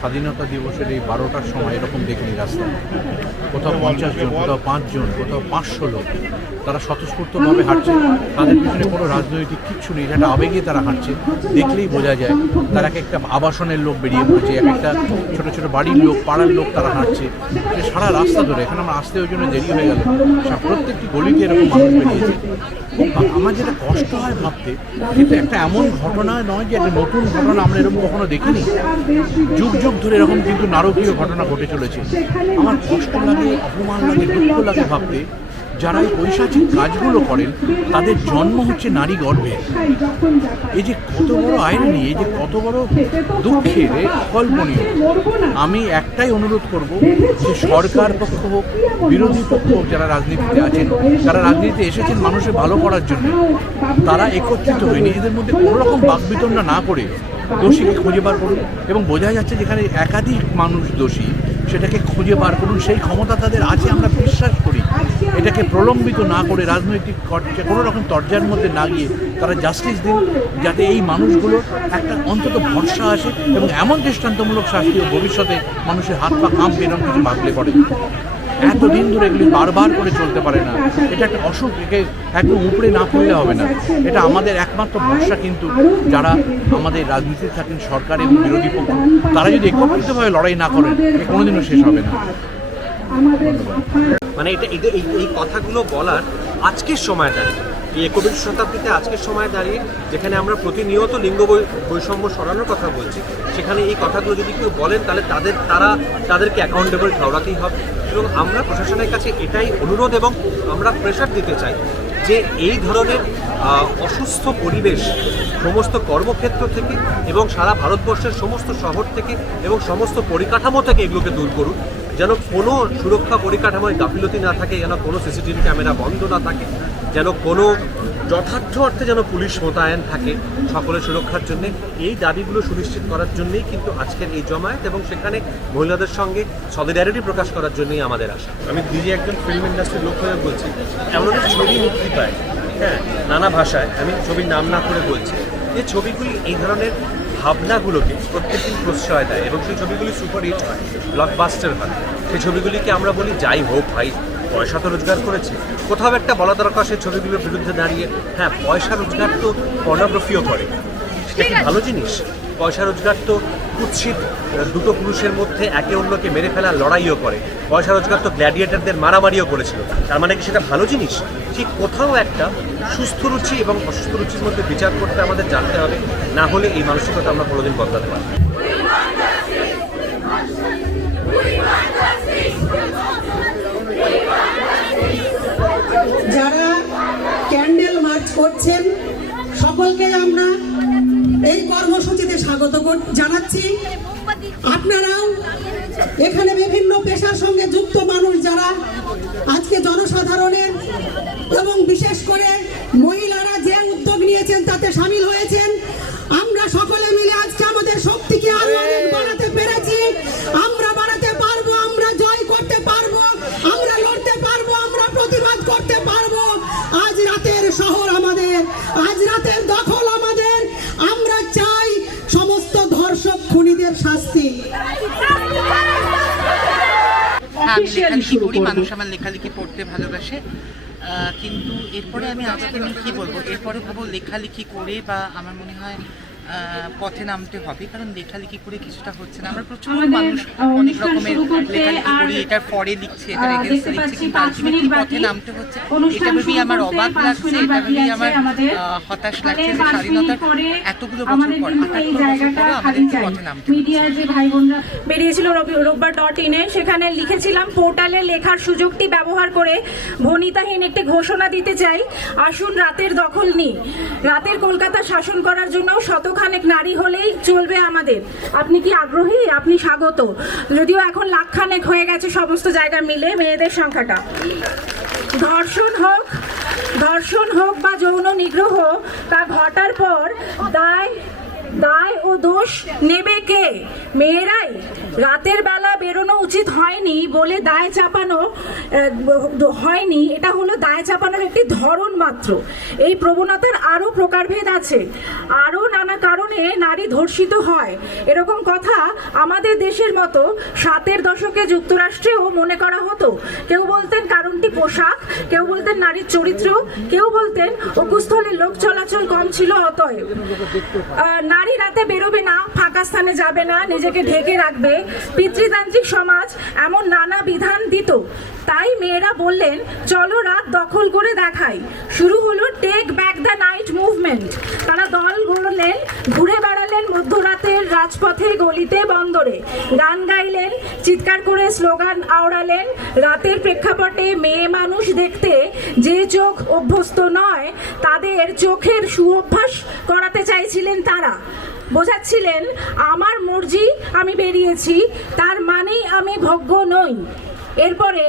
স্বাধীনতা দিবসের এই 12টার সময় এরকম দেখিনি রাস্তায়। কোথাও 50 জন, কোথাও 5 জন, কোথাও 500 লোক, তারা স্বতঃস্ফূর্তভাবে হাঁটছে। তাদের পিছনে কোনো রাজনৈতিক কিচ্ছু নেই, একটা আবেগে তারা হাঁটছে। দেখলেই বোঝা যায় তারা একটা আবাসনের লোক বেরিয়ে পড়ছে, একটা ছোটো ছোটো বাড়ির লোক, পাড়ার লোক তারা হাঁটছে। সে সারা রাস্তা ধরে, এখানে আমার আসতে ওই জন্য দেরি হয়ে গেল, প্রত্যেকটি গলিতে এরকম মানুষ বেরিয়েছে। আমার যেটা কষ্ট হয় ভাবতে, কিন্তু একটা এমন ঘটনা নয় যে একটা নতুন ঘটনা, আমরা এরকম কখনো দেখিনি। যুগ যুগ ধরে এরকম কিন্তু নারকীয় ঘটনা ঘটে চলেছে। আমার কষ্ট লাগে, অপমান লাগে, দুঃখ লাগে ভাবতে, যারা এই পৈশাচিক কাজগুলো করেন তাদের জন্ম হচ্ছে নারী গর্ভে। এই যে কত বড় আইরনি, এই যে কত বড় দুঃখের, অকল্পনীয়। আমি একটাই অনুরোধ করব যে সরকার পক্ষ হোক, বিরোধী পক্ষ হোক, যারা রাজনীতিতে আছেন, তারা রাজনীতিতে এসেছেন মানুষের ভালো করার জন্য, তারা একত্রিত হয়ে নিজেদের মধ্যে কোনো রকম বাকবিতণ্ডা না করে দোষীকে খুঁজে বার করুন। এবং বোঝা যাচ্ছে যেখানে একাধিক মানুষ দোষী, সেটাকে খুঁজে বার করুন। সেই ক্ষমতা তাদের আছে, আমরা বিশ্বাস করি। এটাকে প্রলম্বিত না করে রাজনৈতিক কোনো রকম তরজার মধ্যে না গিয়ে তারা জাস্টিস দিন, যাতে এই মানুষগুলো একটা অন্তত ভরসা আসে এবং এমন দৃষ্টান্তমূলক শাস্তিও ভবিষ্যতে মানুষের হাত পা কাঁপবে এরকম কিছু ভাবলে করে। এতদিন ধরে এগুলি বারবার করে চলতে পারে না। এটা একটা অসুখ, একে একদম উপরে না ফেললে হবে না। এটা আমাদের একমাত্র ভরসা। কিন্তু যারা আমাদের রাজনীতিতে থাকেন, সরকার এবং বিরোধী পক্ষ, তারা যদি একত্রিতভাবে লড়াই না করেন, কোনোদিনও শেষ হবে না। মানে এই কথাগুলো বলার আজকের সময় দাঁড়িয়ে, এই 21 শতাব্দীতে আজকের সময় দাঁড়িয়ে, যেখানে আমরা প্রতিনিয়ত লিঙ্গ বৈষম্য সরানোর কথা বলছি, সেখানে এই কথাগুলো যদি কেউ বলেন তাহলে তাদেরকে অ্যাকাউন্টেবল ঠহরাতেই হবে। এবং আমরা প্রশাসনের কাছে এটাই অনুরোধ এবং আমরা প্রেশার দিতে চাই যে এই ধরনের অসুস্থ পরিবেশ সমস্ত কর্মক্ষেত্র থেকে এবং সারা ভারতবর্ষের সমস্ত শহর থেকে এবং সমস্ত পরিকাঠামো থেকে এগুলোকে দূর করুন, যেন কোনো সুরক্ষা পরিকাঠামোয় গাফিলতি না থাকে, যেন কোনো সিসিটিভি ক্যামেরা বন্ধ না থাকে, যেন কোনো যথার্থ অর্থে যেন পুলিশ মোতায়েন থাকে সকলের সুরক্ষার জন্য। এই দাবিগুলো সুনিশ্চিত করার জন্যই কিন্তু আজকের এই জমায়েত এবং সেখানে মহিলাদের সঙ্গে সলিডারিটি প্রকাশ করার জন্যই আমাদের আশা। আমি নিজে একজন ফিল্ম ইন্ডাস্ট্রির লোক হয়ে বলছি, এমন একটা ছবি মুক্তি পায়, হ্যাঁ, নানা ভাষায়, আমি ছবির নাম না করে বলছি, যে ছবিগুলি এই ধরনের ভাবনাগুলোকে প্রত্যেকদিন প্রশ্রয় দেয় এবং সেই ছবিগুলি সুপারহিট হয়, ব্লকবাস্টার হয়। সেই ছবিগুলিকে আমরা বলি যাই হোক ভাই, পয়সা তো রোজগার করেছে। কোথাও একটা বলা দরকার সেই ছবিগুলোর বিরুদ্ধে দাঁড়িয়ে, হ্যাঁ পয়সা রোজগার তো পর্নোগ্রাফিও করে, সেটা কি ভালো জিনিস? পয়সা রোজগার তো কুৎসিত দুটো পুরুষের মধ্যে একে অন্যকে মেরে ফেলার লড়াইও করে। পয়সা রোজগার তো গ্ল্যাডিয়েটারদের মারামারিও করেছিল। তার মানে কি সেটা ভালো জিনিস? ঠিক কোথাও একটা সুস্থ রুচি এবং অসুস্থ রুচির মধ্যে বিচার করতে আমাদের জানতে হবে, না হলে এই মানসিকতা আমরা কোনোদিন বদলাতে পারব না। যারা ক্যান্ডেল মার্চ করছেন সকলকে আমরা এই কর্মসূচিতে স্বাগত জানাচ্ছি। আপনারাও এখানে বিভিন্ন পেশার সঙ্গে যুক্ত মানুষ যারা আজকে জনসাধারণের এবং বিশেষ করে মহিলারা যে উদ্যোগ নিয়েছেন তাতে সামিল হয়েছেন, আমরা সকলে মিলে আজকে আমাদের শক্তিকে আরো অনেক বাড়াতে পেরেছি। আমরা বাড়াতে পারবো, আমরা জয় করতে পারবো, আমরা লড়তে পারবো, আমরা প্রতিবাদ করতে পারবো। আজ রাতের শহর আমাদের, আজ রাতের দখল আমাদের। আমরা চাই সমস্ত ধর্ষক খুনিদের শাস্তি। আমি লেখালেখি করি, মানুষ আমার লেখালেখি পড়তে ভালোবাসে, কিন্তু এরপরে আমি আজকে কী বলবো, এরপরে ভাবো লেখালেখি করে বা আমার মনে হয় পথে নামতে হবে, কারণ লেখালেখি করে কিছুটা হচ্ছে না। আমরা প্রচুর মানুষ অনেক রকমের লেখালেখি করি, এটার পরে লিখছে, এটার এগেন্স্টে লিখছে, কিন্তু আলটিমেটলি পথে নামতে হচ্ছে। এটা ভেবেই আমার অবাক লাগছে, এটা ভেবেই আমার হতাশ লাগছে যে স্বাধীনতার এতগুলো বছর পর, 78 বছর পরে আমাদেরকে পথে নামতে হচ্ছে। বেরিয়েছিল রোববার.in এ, সেখানে লিখেছিলাম পোর্টালে লেখার সুযোগটি ব্যবহার করে ভনিতাহীন একটি ঘোষণা দিতে চাই, আসুন রাতের দখল নিই। রাতের কলকাতা শাসন করার জন্য শতখানেক নারী হলেই চলবে আমাদের। আপনি কি আগ্রহী? আপনি স্বাগত। যদিও এখন লাখখানেক হয়ে গেছে সমস্ত জায়গা মিলে মেয়েদের সংখ্যাটা। ধর্ষণ হোক বা যৌন নিগ্রহ, তা ঘটার পর দায় দায় ও দোষ নেবে কে? মেয়েরাই? রাতের বেলা বেরোনো উচিত হয়নি বলে দায় চাপানো হয়নি, এটা হলো দায় চাপানোর একটি ধরন মাত্র। এই প্রবণতার আরও প্রকারভেদ আছে, আরও নানা কারণে নারী ধর্ষিত হয়। এরকম কথা আমাদের দেশের মতো 7-এর দশকে যুক্তরাষ্ট্রেও মনে করা হতো। কেউ বলতেন কারণটি পোশাক, কেউ বলতেন নারীর চরিত্র, কেউ বলতেন অকুস্থলে লোক চলাচল কম ছিল অতএব। নারী রাতে বেরোবে না, ফাঁকা স্থানে যাবে না, নিজেকে ঢেকে রাখবে, পিতৃতান্ত্রিক সমাজ এমন নানা বিধান দিত। তাই মেয়েরা বললেন চলো রাত দখল করে দেখাই। শুরু হলো take back the night movement. তারা দল গড়লেন, ঘুরে বেড়ালেন মধ্যরাতের রাজপথে, গলিতে, বন্দরে, গান গাইলেন, চিৎকার করে স্লোগান আওড়ালেন। রাতের প্রেক্ষাপটে মেয়ে মানুষ দেখতে যে চোখ অভ্যস্ত নয়, তাদের চোখের সুঅভ্যাস করাতে চাইছিলেন তারা। বোঝাচ্ছিলেন আমার মর্জি, আমি বেরিয়েছি, তার মানেই আমি ভোগ্য নই। এরপরে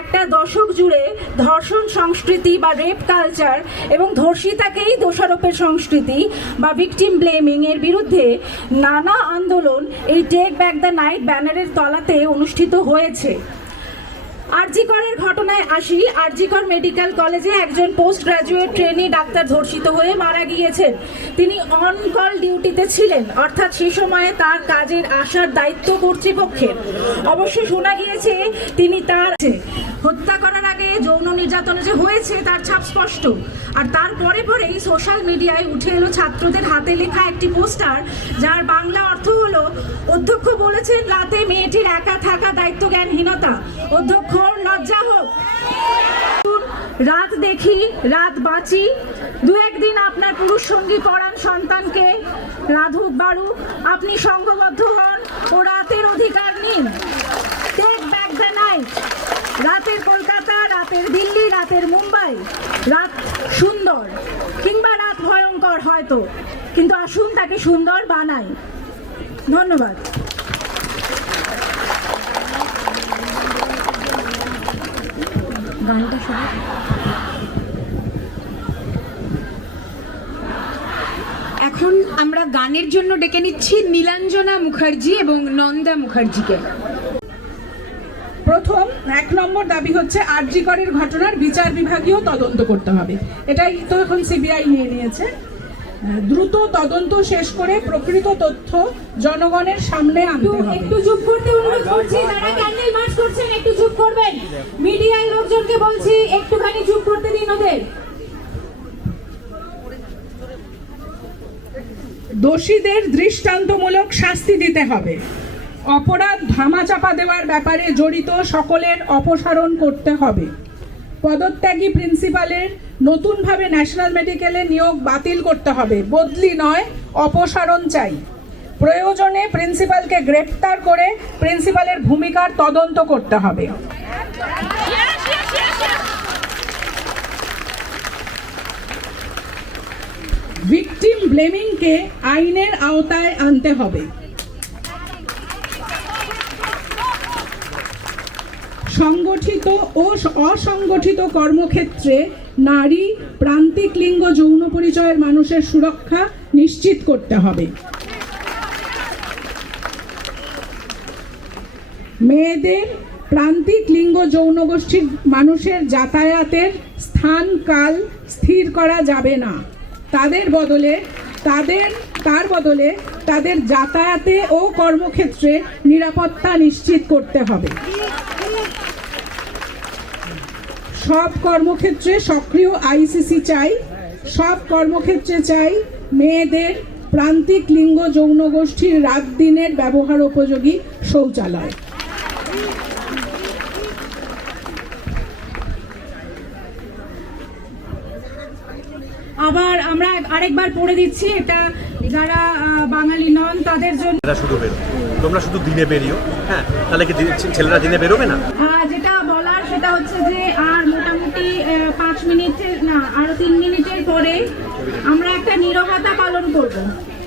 একটা দশক জুড়ে ধর্ষণ সংস্কৃতি বা রেপ কালচার এবং ধর্ষিতাকেই দোষারোপের সংস্কৃতি বা ভিকটিম ব্লেমিং এর বিরুদ্ধে নানা আন্দোলন এই টেক ব্যাক দ্য নাইট ব্যানারের তলাতে অনুষ্ঠিত হয়েছে। আরজি করের ঘটনায় আসি। আরজি কর মেডিকেল কলেজে একজন পোস্ট গ্রাজুয়েট ট্রেনি ডাক্তার ধর্ষিত হয়ে মারা গিয়েছেন। তিনি অন কল ডিউটিতে ছিলেন, অর্থাৎ সেই সময়ে তার কাজের আসার দায়িত্ব কর্তৃপক্ষের। অবশ্য শোনা গিয়েছে তিনি তার হত্যা করার আগে যৌন নির্যাতন যে হয়েছে তার ছাপ স্পষ্ট। আর তারপরে পরেই সোশ্যাল মিডিয়ায় উঠে এলো ছাত্রদের হাতে লেখা একটি পোস্টার, যার বাংলা অর্থ হলো অধ্যক্ষ বলেছেন রাতে মেয়েটির একা থাকা দায়িত্ব জ্ঞানহীনতা। অধ্যক্ষ লজ্জা হোক। রাত দেখি, রাত বাঁচি। 2-1 দিন আপনার পুরুষ সঙ্গী পড়ান সন্তানকে, রাধুক বাড়ুক, আপনি সংঘবদ্ধ হন ও রাতের অধিকার নিন। Take back the night. রাতের কলকাতা, রাতের দিল্লি, রাতের মুম্বাই। রাত সুন্দর কিংবা রাত ভয়ঙ্কর হয়তো, কিন্তু আসুন তাকে সুন্দর বানাই। ধন্যবাদ। এখন আমরা গানের জন্য ডেকে নিচ্ছি নীলাঞ্জনা মুখার্জি এবং নন্দা মুখার্জিকে। প্রথম 1 নম্বর দাবি হচ্ছে আরজি করের ঘটনার বিচার বিভাগীয় তদন্ত করতে হবে। এটাই তো এখন সিবিআই নিয়ে নিয়েছে। দ্রুত তদন্ত শেষ করে প্রকৃত তথ্য জনগণের সামনে আনতে হবে। একটু চুপ করতে অনুরোধ করছি, যারা ক্যান্ডেল মার্চ করছেন একটু চুপ করবেন। মিডিয়ার লোকজনকে বলছি একটুখানি চুপ করতে দিন ওদের। দোষীদের দৃষ্টান্তমূলক শাস্তি দিতে হবে। অপরাধ ধামাচাপা দেওয়ার ব্যাপারে জড়িত সকলের অপসারণ করতে হবে। পদত্যাগী প্রিন্সিপালের নতুনভাবে ন্যাশনাল মেডিকেলে নিয়োগ বাতিল করতে হবে, বদলি নয়, অপসারণ চাই। প্রয়োজনে প্রিন্সিপালকে গ্রেপ্তার করে প্রিন্সিপালের ভূমিকার তদন্ত করতে হবে। ভিকটিম ব্লেমিংকে আইনের আওতায় আনতে হবে। সংগঠিত ও অসংগঠিত কর্মক্ষেত্রে নারী, প্রান্তিক লিঙ্গ, যৌন পরিচয়ের মানুষের সুরক্ষা নিশ্চিত করতে হবে। মেয়েদের, প্রান্তিক লিঙ্গ, যৌন গোষ্ঠীর মানুষের যাতায়াতের স্থান কাল স্থির করা যাবে না। তার বদলে তাদের যাতায়াতে ও কর্মক্ষেত্রে নিরাপত্তা নিশ্চিত করতে হবে। সব কর্মক্ষেত্রে সক্রিয় আইসিসি চাই। সব কর্মক্ষেত্রে চাই মেয়েদের, প্রান্তিক লিঙ্গ, যৌন গোষ্ঠীর রাত দিনের ব্যবহার উপযোগী শৌচালয়। আবার আমরা আরেকবার পড়ে দিচ্ছি, এটা যারা বাঙালি নন তাদের জন্য। শুধু বেরো, তোমরা শুধু দিনে বেরিও। হ্যাঁ, তাহলে কি ছেলেরা দিনে বেরোবে না? যেটা বলার সেটা হচ্ছে যে আর মোটামুটি 5 মিনিটের না, আরো 3 মিনিটের পরে আমরা একটা নীরবতা পালন করব।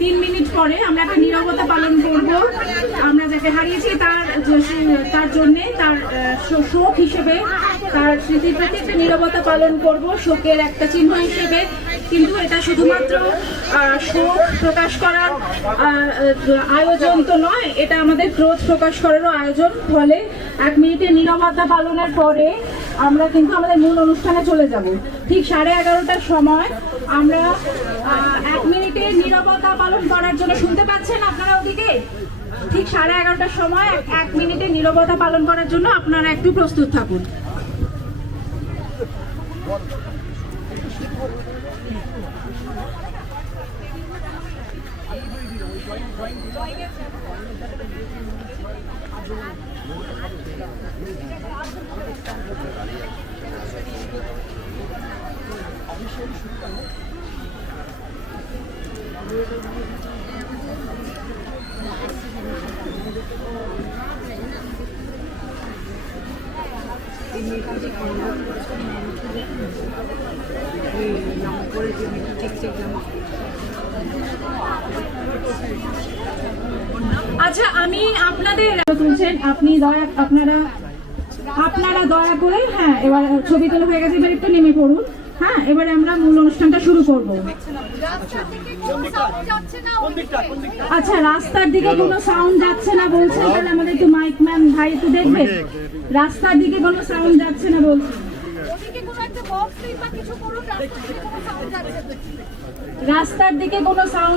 3 মিনিট পরে আমরা একটা নীরবতা পালন করব। আমরা যাকে হারিয়েছি তার জন্যে, তার শোক হিসেবে, তার স্মৃতির প্রতি একটা নীরবতা পালন করব, শোকের একটা চিহ্ন হিসেবে। কিন্তু এটা শুধুমাত্র শোক প্রকাশ করার আয়োজন তো নয়, এটা আমাদের ক্রোধ প্রকাশ করারও আয়োজন। ফলে 1 মিনিটের নীরবতা পালনের পরে আমরা কিন্তু আমাদের মূল অনুষ্ঠানে চলে যাব। ঠিক 11:30টার সময় আমরা 1 মিনিটের নীরবতা পালন করার জন্য, শুনতে পাচ্ছেন আপনারা ওদিকে? ঠিক 11:30টার সময় 1 মিনিটের নীরবতা পালন করার জন্য আপনারা একটু প্রস্তুত থাকুন। আচ্ছা, আমি আপনাদের তুলছেন, আপনারা দয়া করে, হ্যাঁ এবার ছবি তোলা হয়ে গেছে, এবার একটু নেমে পড়ুন। হ্যাঁ, এবারে আমরা মূল অনুষ্ঠানটা শুরু করব। আচ্ছা, রাস্তার দিকে কোনো সাউন্ড যাচ্ছে না বলছেন, তাহলে আমাদের একটু মাইক ম্যান ভাই একটু দেখবেন। রাস্তার দিকে কোনো সাউন্ড যাচ্ছে না বলছেন, রাস্তার দিকে কোনো সাউন্ড